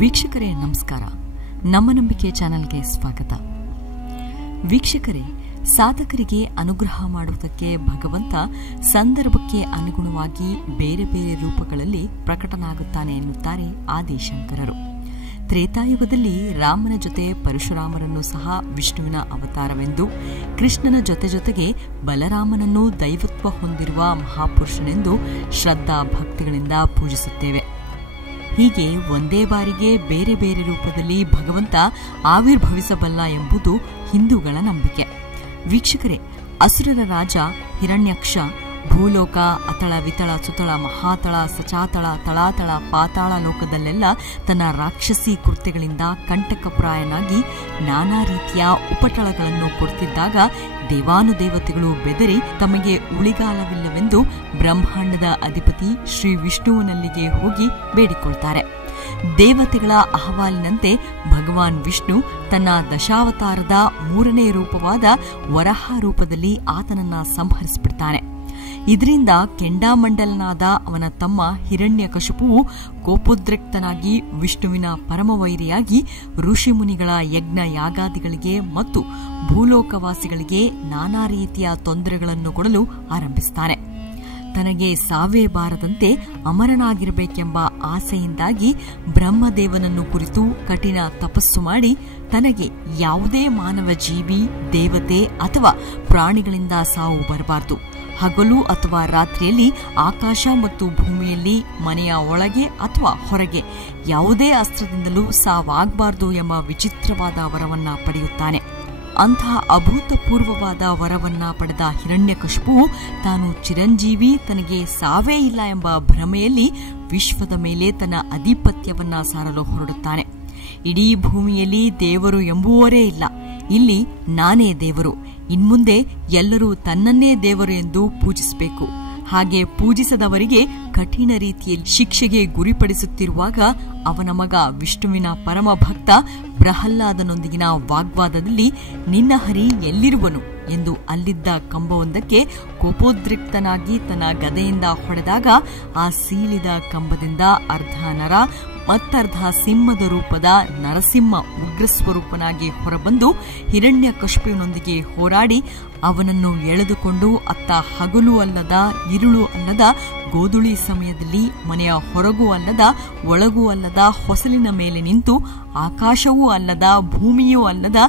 ವೀಕ್ಷಕರೇ ನಮಸ್ಕಾರ. ನಮ್ಮ ನಂಬಿಕೆ ಚಾನೆಲ್ಗೆ ಸ್ವಾಗತ. ವೀಕ್ಷಕರೇ, ಸಾಧಕರಿಗೆ ಅನುಗ್ರಹ ಮಾಡುವುದಕ್ಕೆ ಭಗವಂತ ಸಂದರ್ಭಕ್ಕೆ ಅನುಗುಣವಾಗಿ ಬೇರೆ ಬೇರೆ ರೂಪಗಳಲ್ಲಿ ಪ್ರಕಟನಾಗುತ್ತಾನೆ ಎನ್ನುತ್ತಾರೆ ಆದಿಶಂಕರರು. ತ್ರೇತಾಯುಗದಲ್ಲಿ ರಾಮನ ಜೊತೆ ಪರಶುರಾಮರನ್ನು ಸಹ ವಿಷ್ಣುವಿನ ಅವತಾರವೆಂದು, ಕೃಷ್ಣನ ಜೊತೆಗೆ ಬಲರಾಮನನ್ನು ದೈವತ್ವ ಹೊಂದಿರುವ ಮಹಾಪುರುಷನೆಂದು ಶ್ರದ್ಧಾ ಭಕ್ತಿಗಳಿಂದ ಪೂಜಿಸುತ್ತೇವೆ. ಹೀಗೆ ಒಂದೇ ಬಾರಿಗೆ ಬೇರೆ ಬೇರೆ ರೂಪದಲ್ಲಿ ಭಗವಂತ ಆವಿರ್ಭವಿಸಬಲ್ಲ ಎಂಬುದು ಹಿಂದೂಗಳ ನಂಬಿಕೆ. ವೀಕ್ಷಕರೇ, ಅಸುರರ ರಾಜ ಹಿರಣ್ಯಾಕ್ಷ ಭೂಲೋಕ, ಅತಳ, ವಿತಳ, ಸುತಳ, ಮಹಾತಳ, ಸಚಾತಳ, ತಳಾತಳ, ಪಾತಾಳ ಲೋಕದಲ್ಲೆಲ್ಲ ತನ್ನ ರಾಕ್ಷಸಿ ಕೃತ್ಯಗಳಿಂದ ಕಂಟಕಪ್ರಾಯನಾಗಿ ನಾನಾ ರೀತಿಯ ಉಪಟಳಗಳನ್ನು ಕೊಡ್ತಿದ್ದಾಗ ದೇವಾನುದೇವತೆಗಳು ಬೆದರಿ ತಮಗೆ ಉಳಿಗಾಲವಿಲ್ಲವೆಂದು ಬ್ರಹ್ಮಾಂಡದ ಅಧಿಪತಿ ಶ್ರೀ ವಿಷ್ಣುವಿನಲ್ಲಿಗೆ ಹೋಗಿ ಬೇಡಿಕೊಳ್ತಾರೆ. ದೇವತೆಗಳ ಅಹವಾಲಿನಂತೆ ಭಗವಾನ್ ವಿಷ್ಣು ತನ್ನ ದಶಾವತಾರದ 3ನೇ ರೂಪವಾದ ವರಾಹ ರೂಪದಲ್ಲಿ ಆತನನ್ನ ಸಂಹರಿಸಿಬಿಡ್ತಾನೆ. ಇದರಿಂದ ಕೆಂಡಾಮಂಡಲನಾದ ಅವನ ತಮ್ಮ ಹಿರಣ್ಯಕಶಿಪುವು ಕೋಪೋದ್ರಿಕ್ತನಾಗಿ ವಿಷ್ಣುವಿನ ಪರಮವೈರಿಯಾಗಿ ಋಷಿಮುನಿಗಳ ಯಜ್ಞ ಯಾಗಾದಿಗಳಿಗೆ ಮತ್ತು ಭೂಲೋಕವಾಸಿಗಳಿಗೆ ನಾನಾ ರೀತಿಯ ತೊಂದರೆಗಳನ್ನು ಕೊಡಲು ಆರಂಭಿಸುತ್ತಾನೆ. ತನಗೆ ಸಾವೇ ಬಾರದಂತೆ ಅಮರನಾಗಿರಬೇಕೆಂಬ ಆಸೆಯಿಂದಾಗಿ ಬ್ರಹ್ಮದೇವನನ್ನು ಕುರಿತು ಕಠಿಣ ತಪಸ್ಸು ಮಾಡಿ ತನಗೆ ಯಾವುದೇ ಮಾನವ ಜೀವಿ, ದೇವತೆ ಅಥವಾ ಪ್ರಾಣಿಗಳಿಂದ ಸಾವು ಬರಬಾರದು, ಹಗಲು ಅಥವಾ ರಾತ್ರಿಯಲ್ಲಿ ಆಕಾಶ ಮತ್ತು ಭೂಮಿಯಲ್ಲಿ ಮನೆಯ ಒಳಗೆ ಅಥವಾ ಹೊರಗೆ ಯಾವುದೇ ಅಸ್ತ್ರದಿಂದಲೂ ಸಾವಾಗಬಾರದು ಎಂಬ ವಿಚಿತ್ರವಾದ ವರವನ್ನ ಪಡೆಯುತ್ತಾನೆ. ಅಂತಹ ಅಭೂತಪೂರ್ವವಾದ ವರವನ್ನ ಪಡೆದ ಹಿರಣ್ಯಕಶಿಪುವು ತಾನು ಚಿರಂಜೀವಿ, ತನಗೆ ಸಾವೇ ಇಲ್ಲ ಎಂಬ ಭ್ರಮೆಯಲ್ಲಿ ವಿಶ್ವದ ಮೇಲೆ ತನ್ನ ಅಧಿಪತ್ಯವನ್ನ ಸಾರಲು ಹೊರಡುತ್ತಾನೆ. ಇಡೀ ಭೂಮಿಯಲ್ಲಿ ದೇವರು ಎಂಬುವರೇ ಇಲ್ಲ, ಇಲ್ಲಿ ನಾನೇ ದೇವರು, ಇನ್ಮುಂದೆ ಎಲ್ಲರೂ ತನ್ನನ್ನೇ ದೇವರು ಎಂದು ಪೂಜಿಸಬೇಕು. ಹಾಗೆ ಪೂಜಿಸದವರಿಗೆ ಕಠಿಣ ರೀತಿಯಲ್ಲಿ ಶಿಕ್ಷೆಗೆ ಗುರಿಪಡಿಸುತ್ತಿರುವಾಗ ಅವನ ಮಗ ವಿಷ್ಣುವಿನ ಪರಮ ಭಕ್ತ ಪ್ರಹ್ಲಾದನೊಂದಿಗಿನ ವಾಗ್ವಾದದಲ್ಲಿ ನಿನ್ನ ಹರಿ ಎಲ್ಲಿರುವನು ಎಂದು ಅಲ್ಲಿದ್ದ ಕಂಬವೊಂದಕ್ಕೆ ಕೋಪೋದ್ರಿಕ್ತನಾಗಿ ತನ್ನ ಗದೆಯಿಂದ ಹೊಡೆದಾಗ ಆ ಸೀಳಿದ ಕಂಬದಿಂದ ಅರ್ಧ ನರ ಮತ್ತರ್ಧ ಸಿಂಹದ ರೂಪದ ನರಸಿಂಹ ಉಗ್ರಸ್ವರೂಪನಾಗಿ ಹೊರಬಂದು ಹಿರಣ್ಯಕಶಿಪುವಿನೊಂದಿಗೆ ಹೋರಾಡಿ ಅವನನ್ನು ಎಳೆದುಕೊಂಡು ಅತ್ತ ಹಗಲು ಅಲ್ಲದ ಇರುಳು ಅಲ್ಲದ ಗೋಧುಳಿ ಸಮಯದಲ್ಲಿ ಮನೆಯ ಹೊರಗೂ ಅಲ್ಲದ ಒಳಗೂ ಅಲ್ಲದ ಹೊಸಲಿನ ಮೇಲೆ ನಿಂತು ಆಕಾಶವೂ ಅಲ್ಲದ ಭೂಮಿಯೂ ಅಲ್ಲದ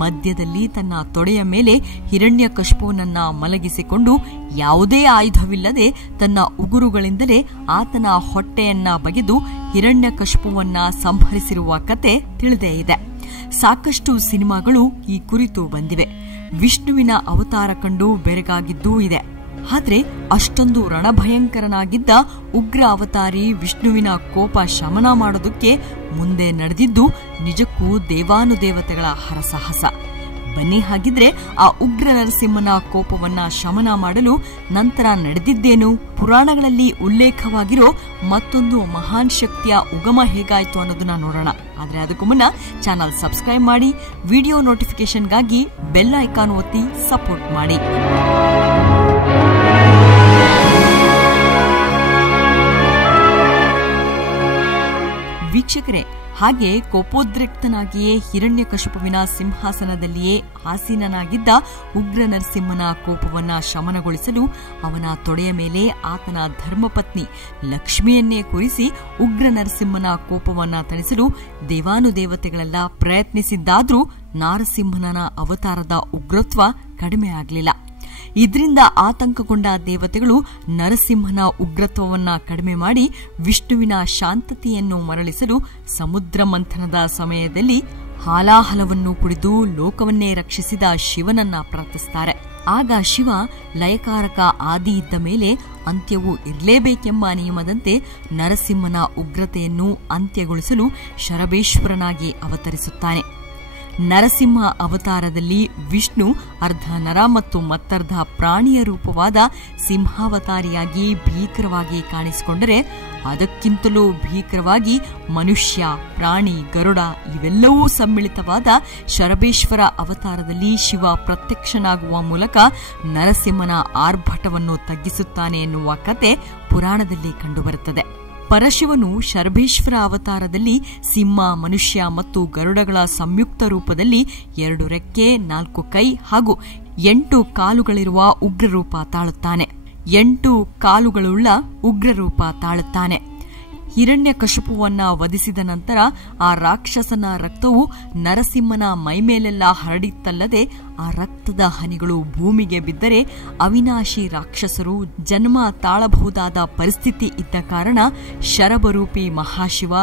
ಮಧ್ಯದಲ್ಲಿ ತನ್ನ ತೊಡೆಯ ಮೇಲೆ ಹಿರಣ್ಯಕಶಿಪುವನನ್ನ ಮಲಗಿಸಿಕೊಂಡು ಯಾವುದೇ ಆಯುಧವಿಲ್ಲದೆ ತನ್ನ ಉಗುರುಗಳಿಂದಲೇ ಆತನ ಹೊಟ್ಟೆಯನ್ನ ಬಗೆದು ಹಿರಣ್ಯಕಶಿಪುವನ್ನ ಸಂಹರಿಸಿರುವ ಕತೆ ತಿಳಿದೇ ಇದೆ. ಸಾಕಷ್ಟು ಸಿನಿಮಾಗಳು ಈ ಕುರಿತು ಬಂದಿವೆ. ವಿಷ್ಣುವಿನ ಅವತಾರ ಕಂಡು ಬೆರಗಾಗಿದ್ದೂ ಇದೆ. ಆದರೆ ಅಷ್ಟೊಂದು ರಣಭಯಂಕರನಾಗಿದ್ದ ಉಗ್ರ ಅವತಾರಿ ವಿಷ್ಣುವಿನ ಕೋಪ ಶಮನ ಮಾಡೋದಕ್ಕೆ ಮುಂದೆ ನಡೆದಿದ್ದು ನಿಜಕ್ಕೂ ದೇವಾನುದೇವತೆಗಳ ಹರಸಾಹಸ. ಬನ್ನಿ, ಹಾಗಿದ್ರೆ ಆ ಉಗ್ರ ನರಸಿಂಹನ ಕೋಪವನ್ನ ಶಮನ ಮಾಡಲು ನಂತರ ನಡೆದಿದ್ದೇನು, ಪುರಾಣಗಳಲ್ಲಿ ಉಲ್ಲೇಖವಾಗಿರೋ ಮತ್ತೊಂದು ಮಹಾನ್ ಶಕ್ತಿಯ ಉಗಮ ಹೇಗಾಯಿತು ಅನ್ನೋದನ್ನ ನೋಡೋಣ. ಆದರೆ ಅದಕ್ಕೂ ಮುನ್ನ ಚಾನಲ್ ಸಬ್ಸ್ಕ್ರೈಬ್ ಮಾಡಿ, ವಿಡಿಯೋ ನೋಟಿಫಿಕೇಶನ್ಗಾಗಿ ಬೆಲ್ ಐಕಾನ್ ಒತ್ತಿ ಸಪೋರ್ಟ್ ಮಾಡಿ. ವೀಕ್ಷಕರೇ, ಹಾಗೆ ಕೋಪೋದ್ರಿಕ್ತನಾಗಿಯೇ ಹಿರಣ್ಯಕಶಿಪುವಿನ ಸಿಂಹಾಸನದಲ್ಲಿಯೇ ಆಸೀನನಾಗಿದ್ದ ಉಗ್ರ ನರಸಿಂಹನ ಕೋಪವನ್ನ ಶಮನಗೊಳಿಸಲು ಅವನ ತೊಡೆಯ ಮೇಲೆ ಆತನ ಧರ್ಮಪತ್ನಿ ಲಕ್ಷ್ಮಿಯನ್ನೇ ಕೂರಿಸಿ ಉಗ್ರ ನರಸಿಂಹನ ಕೋಪವನ್ನ ತಣಿಸಲು ದೇವಾನುದೇವತೆಗಳೆಲ್ಲ ಪ್ರಯತ್ನಿಸಿದ್ದಾದ್ರೂ ನಾರಸಿಂಹನ ಅವತಾರದ ಉಗ್ರತ್ವ ಕಡಿಮೆ ಆಗಲಿಲ್ಲ. ಇದರಿಂದ ಆತಂಕಗೊಂಡ ದೇವತೆಗಳು ನರಸಿಂಹನ ಉಗ್ರತ್ವವನ್ನ ಕಡಿಮೆ ಮಾಡಿ ವಿಷ್ಣುವಿನ ಶಾಂತತೆಯನ್ನು ಮರಳಿಸಲು ಸಮುದ್ರ ಮಂಥನದ ಸಮಯದಲ್ಲಿ ಹಾಲಾಹಲವನ್ನು ಕುಡಿದು ಲೋಕವನ್ನೇ ರಕ್ಷಿಸಿದ ಶಿವನನ್ನ ಪ್ರಾರ್ಥಿಸುತ್ತಾರೆ. ಆಗ ಶಿವ ಲಯಕಾರಕ ಆದಿ ಇದ್ದ ಮೇಲೆ ಅಂತ್ಯವೂ ಇರಲೇಬೇಕೆಂಬ ನಿಯಮದಂತೆ ನರಸಿಂಹನ ಉಗ್ರತೆಯನ್ನು ಅಂತ್ಯಗೊಳಿಸಲು ಶರಬೇಶ್ವರನಾಗಿ ಅವತರಿಸುತ್ತಾನೆ. ನರಸಿಂಹ ಅವತಾರದಲ್ಲಿ ವಿಷ್ಣು ಅರ್ಧ ನರ ಮತ್ತು ಮತ್ತರ್ಧ ಪ್ರಾಣಿಯ ರೂಪವಾದ ಸಿಂಹಾವತಾರಿಯಾಗಿ ಭೀಕರವಾಗಿ ಕಾಣಿಸಿಕೊಂಡರೆ, ಅದಕ್ಕಿಂತಲೂ ಭೀಕರವಾಗಿ ಮನುಷ್ಯ, ಪ್ರಾಣಿ, ಗರುಡ ಇವೆಲ್ಲವೂ ಸಮ್ಮಿಳಿತವಾದ ಶರಬೇಶ್ವರ ಅವತಾರದಲ್ಲಿ ಶಿವ ಪ್ರತ್ಯಕ್ಷನಾಗುವ ಮೂಲಕ ನರಸಿಂಹನ ಆರ್ಭಟವನ್ನು ತಗ್ಗಿಸುತ್ತಾನೆ ಎನ್ನುವ ಕತೆ ಪುರಾಣದಲ್ಲಿ ಕಂಡುಬರುತ್ತದೆ. ಪರಶಿವನು ಶರಬೇಶ್ವರ ಅವತಾರದಲ್ಲಿ ಸಿಂಹ, ಮನುಷ್ಯ ಮತ್ತು ಗರುಡಗಳ ಸಂಯುಕ್ತ ರೂಪದಲ್ಲಿ 2 ರೆಕ್ಕೆ, 4 ಕೈ ಹಾಗೂ 8 ಕಾಲುಗಳಿರುವ ಉಗ್ರರೂಪ ತಾಳುತ್ತಾನೆ. 8 ಕಾಲುಗಳುಳ್ಳ ಉಗ್ರರೂಪ ತಾಳುತ್ತಾನೆ. ಹಿರಣ್ಯಕಶಿಪುವನ್ನ ವಧಿಸಿದ ನಂತರ ಆ ರಾಕ್ಷಸನ ರಕ್ತವು ನರಸಿಂಹನ ಮೈಮೇಲೆಲ್ಲ ಹರಡಿತ್ತಲ್ಲದೆ ಆ ರಕ್ತದ ಹನಿಗಳು ಭೂಮಿಗೆ ಬಿದ್ದರೆ ಅವಿನಾಶಿ ರಾಕ್ಷಸರು ಜನ್ಮ ತಾಳಬಹುದಾದ ಪರಿಸ್ಥಿತಿ ಇದ್ದ ಕಾರಣ ಶರಭರೂಪಿ ಮಹಾಶಿವ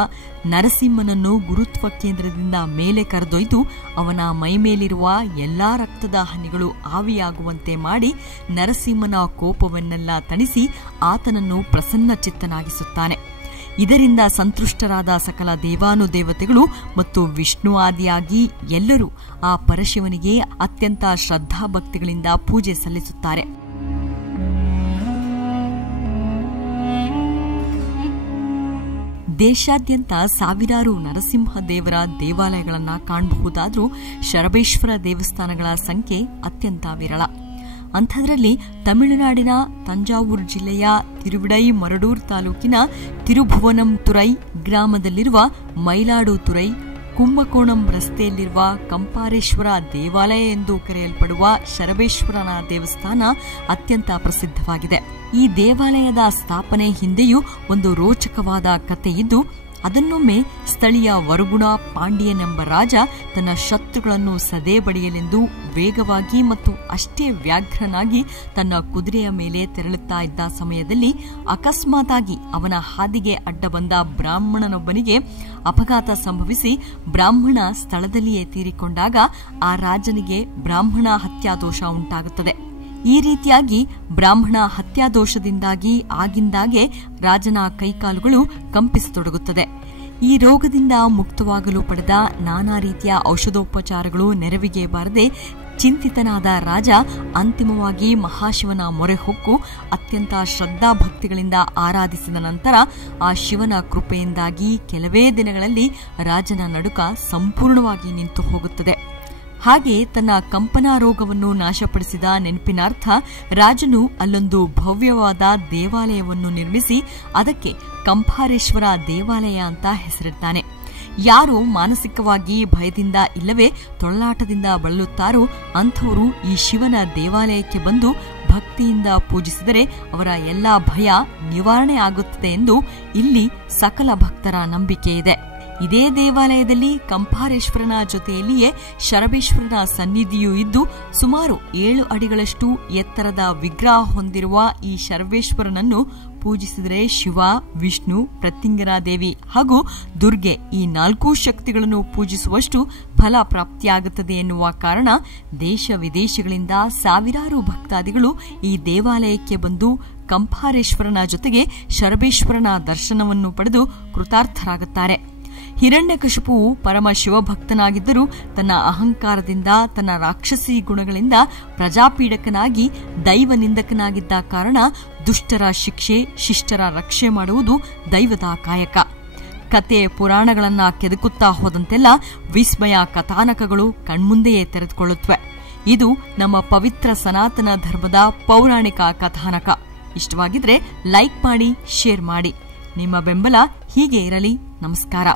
ನರಸಿಂಹನನ್ನು ಗುರುತ್ವ ಕೇಂದ್ರದಿಂದ ಮೇಲೆ ಕರೆದೊಯ್ದು ಅವನ ಮೈಮೇಲಿರುವ ಎಲ್ಲಾ ರಕ್ತದ ಹನಿಗಳು ಆವಿಯಾಗುವಂತೆ ಮಾಡಿ ನರಸಿಂಹನ ಕೋಪವನ್ನೆಲ್ಲ ತಣಿಸಿ ಆತನನ್ನು ಪ್ರಸನ್ನಚಿತ್ತನಾಗಿಸುತ್ತಾನೆ. ಇದರಿಂದ ಸಂತುಷ್ಟರಾದ ಸಕಲ ದೇವಾನುದೇವತೆಗಳು ಮತ್ತು ವಿಷ್ಣು ಆದಿಯಾಗಿ ಎಲ್ಲರೂ ಆ ಪರಶಿವನಿಗೆ ಅತ್ಯಂತ ಶ್ರದ್ಧಾಭಕ್ತಿಗಳಿಂದ ಪೂಜೆ ಸಲ್ಲಿಸುತ್ತಾರೆ. ದೇಶಾದ್ಯಂತ ಸಾವಿರಾರು ನರಸಿಂಹ ದೇವರ ದೇವಾಲಯಗಳನ್ನು ಕಾಣಬಹುದಾದರೂ ಶರಬೇಶ್ವರ ದೇವಸ್ಥಾನಗಳ ಸಂಖ್ಯೆ ಅತ್ಯಂತ ವಿರಳ. ಅಂಥದ್ರಲ್ಲಿ ತಮಿಳುನಾಡಿನ ತಂಜಾವೂರು ಜಿಲ್ಲೆಯ ತಿರುವಿಡೈ-ಮರಡೂರು ತಾಲೂಕಿನ ತಿರುಭುವನಂತುರೈ ಗ್ರಾಮದಲ್ಲಿರುವ ಮೈಲಾಡುತುರೈ, ಕುಂಭಕೋಣಂ ರಸ್ತೆಯಲ್ಲಿರುವ ಕಂಪಾರೇಶ್ವರ ದೇವಾಲಯ ಎಂದು ಕರೆಯಲ್ಪಡುವ ಶರಬೇಶ್ವರನ ದೇವಸ್ಥಾನ ಅತ್ಯಂತ ಪ್ರಸಿದ್ಧವಾಗಿದೆ. ಈ ದೇವಾಲಯದ ಸ್ಥಾಪನೆ ಹಿಂದೆಯೂ ಒಂದು ರೋಚಕವಾದ ಕಥೆಯಿದ್ದು, ಅದನ್ನೊಮ್ಮೆ ಸ್ಥಳೀಯ ವರುಗುಣ ಪಾಂಡಿಯನೆಂಬ ರಾಜ ತನ್ನ ಶತ್ರುಗಳನ್ನು ಸದೆ ಬಡಿಯಲೆಂದು ವೇಗವಾಗಿ ಮತ್ತು ಅಷ್ಟೇ ವ್ಯಾಘ್ರನಾಗಿ ತನ್ನ ಕುದುರೆಯ ಮೇಲೆ ತೆರಳುತ್ತಾ ಇದ್ದ ಸಮಯದಲ್ಲಿ ಅಕಸ್ಮಾತಾಗಿ ಅವನ ಹಾದಿಗೆ ಅಡ್ಡ ಬಂದ ಬ್ರಾಹ್ಮಣನೊಬ್ಬನಿಗೆ ಅಪಘಾತ ಸಂಭವಿಸಿ ಬ್ರಾಹ್ಮಣ ಸ್ಥಳದಲ್ಲಿಯೇ ತೀರಿಕೊಂಡಾಗ ಆ ರಾಜನಿಗೆ ಬ್ರಾಹ್ಮಣ ಹತ್ಯಾದೋಷ ಉಂಟಾಗುತ್ತದೆ. ಈ ರೀತಿಯಾಗಿ ಬ್ರಾಹ್ಮಣ ಹತ್ಯಾದೋಷದಿಂದಾಗಿ ಆಗಿಂದಾಗೆ ರಾಜನ ಕೈಕಾಲುಗಳು ಕಂಪಿಸತೊಡಗುತ್ತದೆ. ಈ ರೋಗದಿಂದ ಮುಕ್ತವಾಗಲು ಪಡೆದ ನಾನಾ ರೀತಿಯ ಔಷಧೋಪಚಾರಗಳು ನೆರವಿಗೆ ಬಾರದೆ ಚಿಂತಿತನಾದ ರಾಜ ಅಂತಿಮವಾಗಿ ಮಹಾಶಿವನ ಮೊರೆ ಹೊಕ್ಕು ಅತ್ಯಂತ ಶ್ರದ್ಧಾಭಕ್ತಿಗಳಿಂದ ಆರಾಧಿಸಿದ ನಂತರ ಆ ಶಿವನ ಕೃಪೆಯಿಂದಾಗಿ ಕೆಲವೇ ದಿನಗಳಲ್ಲಿ ರಾಜನ ನಡುಕ ಸಂಪೂರ್ಣವಾಗಿ ನಿಂತು ಹೋಗುತ್ತದೆ. ಹಾಗೆ ತನ್ನ ಕಂಪನಾ ರೋಗವನ್ನು ನಾಶಪಡಿಸಿದ ನೆನಪಿನಾರ್ಥ ರಾಜನು ಅಲ್ಲೊಂದು ಭವ್ಯವಾದ ದೇವಾಲಯವನ್ನು ನಿರ್ಮಿಸಿ ಅದಕ್ಕೆ ಕಂಪಾರೇಶ್ವರ ದೇವಾಲಯ ಅಂತ ಹೆಸರಿಡ್ತಾನೆ. ಯಾರು ಮಾನಸಿಕವಾಗಿ ಭಯದಿಂದ ಇಲ್ಲವೇ ತೊಳಲಾಟದಿಂದ ಬಳಲುತ್ತಾರೋ ಅಂಥವರು ಈ ಶಿವನ ದೇವಾಲಯಕ್ಕೆ ಬಂದು ಭಕ್ತಿಯಿಂದ ಪೂಜಿಸಿದರೆ ಅವರ ಎಲ್ಲಾ ಭಯ ನಿವಾರಣೆ ಆಗುತ್ತದೆ ಎಂದು ಇಲ್ಲಿ ಸಕಲ ಭಕ್ತರ ನಂಬಿಕೆ ಇದೆ. ಇದೇ ದೇವಾಲಯದಲ್ಲಿ ಕಂಪಾರೇಶ್ವರನ ಜೊತೆಯಲ್ಲಿಯೇ ಶರಬೇಶ್ವರನ ಸನ್ನಿಧಿಯೂ ಇದ್ದು ಸುಮಾರು 7 ಅಡಿಗಳಷ್ಟು ಎತ್ತರದ ವಿಗ್ರಹ ಹೊಂದಿರುವ ಈ ಶರಬೇಶ್ವರನನ್ನು ಪೂಜಿಸಿದರೆ ಶಿವ, ವಿಷ್ಣು, ಪ್ರತ್ಯಂಗರಾದೇವಿ ಹಾಗೂ ದುರ್ಗೆ ಈ 4 ಶಕ್ತಿಗಳನ್ನು ಪೂಜಿಸುವಷ್ಟು ಫಲ ಪ್ರಾಪ್ತಿಯಾಗುತ್ತದೆ ಎನ್ನುವ ಕಾರಣ ದೇಶ ವಿದೇಶಗಳಿಂದ ಸಾವಿರಾರು ಭಕ್ತಾದಿಗಳು ಈ ದೇವಾಲಯಕ್ಕೆ ಬಂದು ಕಂಪಾರೇಶ್ವರನ ಜೊತೆಗೆ ಶರಬೇಶ್ವರನ ದರ್ಶನವನ್ನು ಪಡೆದು ಕೃತಾರ್ಥರಾಗುತ್ತಾರೆ. ಹಿರಣ್ಯಕಶಿಪುವು ಪರಮ ಶಿವಭಕ್ತನಾಗಿದ್ದರೂ ತನ್ನ ಅಹಂಕಾರದಿಂದ ತನ್ನ ರಾಕ್ಷಸಿ ಗುಣಗಳಿಂದ ಪ್ರಜಾಪೀಡಕನಾಗಿ ದೈವ ನಿಂದಕನಾಗಿದ್ದ ಕಾರಣ ದುಷ್ಟರ ಶಿಕ್ಷೆ, ಶಿಷ್ಟರ ರಕ್ಷೆ ಮಾಡುವುದು ದೈವದ ಕಾಯಕ. ಕತೆ ಪುರಾಣಗಳನ್ನ ಕೆದಕುತ್ತಾ ಹೋದಂತೆಲ್ಲ ವಿಸ್ಮಯ ಕಥಾನಕಗಳು ಕಣ್ಮುಂದೆಯೇ ತೆರೆದುಕೊಳ್ಳುತ್ತವೆ. ಇದು ನಮ್ಮ ಪವಿತ್ರ ಸನಾತನ ಧರ್ಮದ ಪೌರಾಣಿಕ ಕಥಾನಕ. ಇಷ್ಟವಾಗಿದ್ರೆ ಲೈಕ್ ಮಾಡಿ, ಶೇರ್ ಮಾಡಿ. ನಿಮ್ಮ ಬೆಂಬಲ ಹೀಗೆ ಇರಲಿ. ನಮಸ್ಕಾರ.